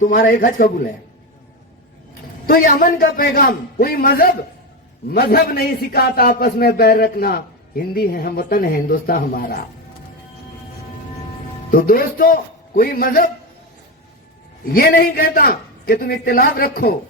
तुम्हारा एक हज कबूल है। तो ये अमन का पैगाम, कोई मज़हब? मज़हब नहीं सिखाता आपस में बैर रखना। हिंदी है हम वतन है, हिंदुस्तान हमारा। तो दोस्तों, कोई मज़हब ये नहीं कहता कि तुम इख्तिलाफ रखो।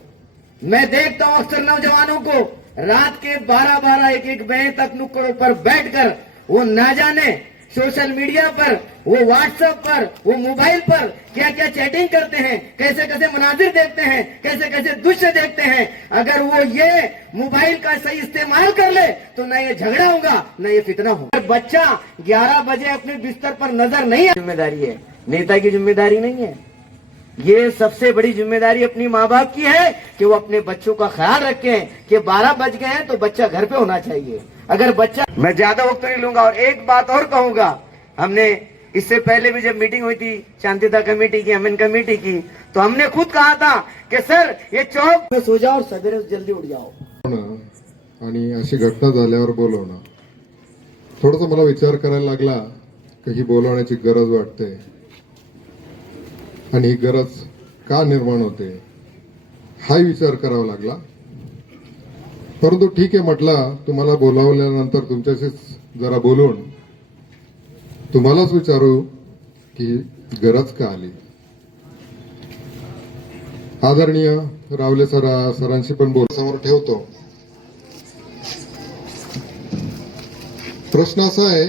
मैं देखता हूँ अक्सर नौजवानों को, रात के 12 12 एक एक बजे तक नुक्कड़ों पर बैठकर वो ना जाने सोशल मीडिया पर, वो व्हाट्सएप पर, वो मोबाइल पर क्या क्या चैटिंग करते हैं कैसे कैसे मनाजिर देखते हैं कैसे कैसे दृश्य देखते हैं। अगर वो ये मोबाइल का सही इस्तेमाल कर ले तो न ये झगड़ा होगा, न ये फितना होगा। बच्चा 11 बजे अपने बिस्तर पर नज़र नहीं ज़िम्मेदारी है। नेता की ज़िम्मेदारी नहीं है। ये सबसे बड़ी ज़िम्मेदारी अपनी माँ बाप की है कि वो अपने बच्चों का ख्याल रखें कि 12 बज गए हैं तो बच्चा घर पे होना चाहिए। अगर बच्चा मैं ज़्यादा वक्त नहीं लूँगा और एक बात और कहूँगा। हमने इससे पहले भी जब मीटिंग हुई थी शांतिता कमेटी की अमिन कमेटी की तो हमने खुद कहा था कि सर ये चौक में सो जाओ और सवेरे जल्दी उठ जाओ। आणि अशी घटना झाल्यावर बोलवणं थोडस मला विचार करायला लागला की ही बोलवण्याची गरज वाटते. आणि ही गरज का निर्माण होते हाही विचार करावा लागला. परंतु ठीक आहे म्हटलं तुम्हाला बोलावल्यानंतर तुमच्याशीच जरा बोलून तुम्हालाच विचारू की गरज का आली. आदरणीय रावले सर सरांशी पण बोल. समोर ठेवतो. प्रश्न असा आहे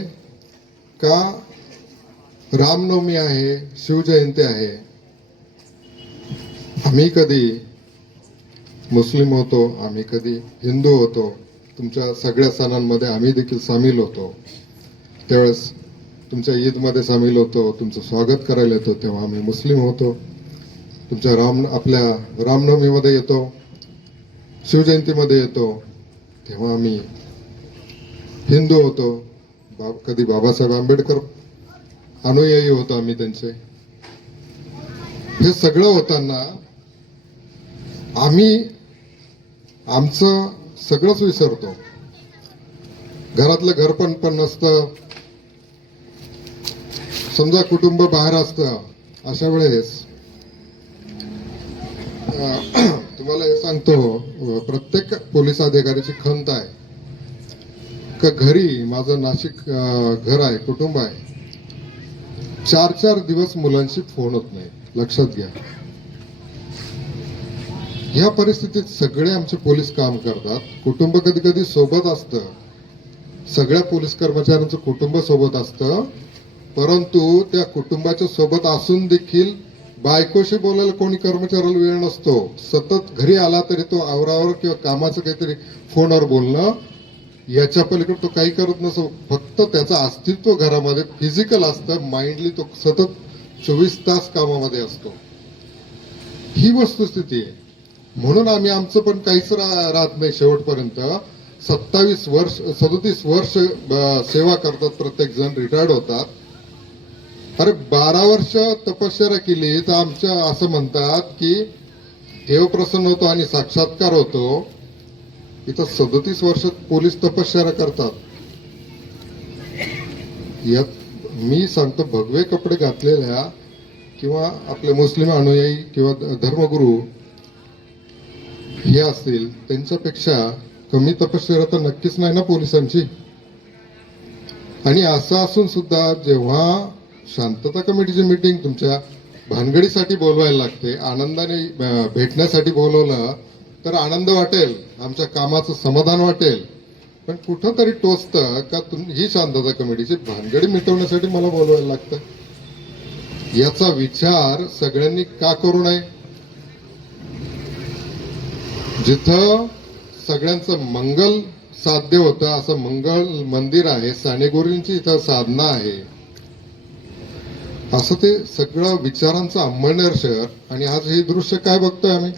का रामनवमी आहे शिवजयंती आहे? आम्ही कधी मुस्लिम होतो आम्ही कधी हिंदू होतो तुमच्या सगळ्या सणांमध्ये आम्ही देखील सामील होतो. त्यावेळेस तुमच्या ईदमध्ये सामील होतो तुमचं स्वागत करायला येतो तेव्हा आम्ही मुस्लिम होतो. तुमच्या राम आपल्या रामनवमीमध्ये येतो शिवजयंतीमध्ये येतो तेव्हा आम्ही हिंदू होतो. बाब कधी बाबासाहेब आंबेडकर अनुयायी होतो आम्ही त्यांचे. हे सगळं होताना आम्ही आमचं सगळंच विसरतो. घरातलं घर पण पण नसतं. समजा कुटुंब बाहेर असतं अशा वेळेस तुम्हाला हे सांगतो प्रत्येक पोलीस अधिकाऱ्याची खंत आहे. का घरी माझं नाशिक घर आहे कुटुंब आहे. चार चार दिवस मुलांशी फोन होत नाही. लक्षात घ्या. या परिस्थितीत सगळे आमचे पोलीस काम करतात. कुटुंब कधी कधी सोबत असतं. सगळ्या पोलीस कर्मचाऱ्यांचं कुटुंब सोबत असतं. परंतु त्या कुटुंबाच्या सोबत असून देखील बायकोशी बोलायला कोणी कर्मचाऱ्याला वेळ नसतो. सतत घरी आला तरी तो आवरावर किंवा कामाचं काहीतरी फोनवर बोलणं याच्या पलीकडे तो काही करत नसतो. फक्त त्याचं अस्तित्व घरामध्ये फिजिकल असतं. माइंडली तो सतत चोवीस तास कामामध्ये असतो. ही वस्तुस्थिती आहे. म्हणून आम्ही आमचं पण काहीच राहत नाही शेवटपर्यंत. सत्तावीस वर्ष सदोतीस वर्ष सेवा करतात प्रत्येक जण रिटायर्ड होतात. अरे बारा वर्ष तपश्चर्या केली तर आमच्या असं म्हणतात की देव प्रसन्न होतो आणि साक्षात्कार होतो. इथं सदोतीस वर्ष पोलीस तपश्चर्या करतात. यात मी सांगतो भगवे कपडे घातलेल्या किंवा आपले मुस्लिम अनुयायी किंवा धर्मगुरू हे असतील त्यांच्यापेक्षा कमी तपश्चर्या तर नक्कीच नाही ना पोलिसांची? आणि असं असून सुद्धा जेव्हा शांतता कमिटीची मीटिंग तुमच्या भानगडीसाठी बोलवायला लागते आनंदाने भेटण्यासाठी बोलवलं तर आनंद वाटेल आमच्या कामाचं समाधान वाटेल. पण कुठं तरी टोचतं का तुम ही शांतता कमिटीची भानगडी मिटवण्यासाठी मला बोलवायला लागतं? याचा विचार सगळ्यांनी का करू नये? जिथं सगळ्यांचं मंगल साध्य होतं असं मंगल मंदिर आहे सानेगुरूंची इथं साधना आहे. असं ते सगळं विचारांचं अंमळनेर शहर. आणि आज हे दृश्य काय बघतोय आम्ही?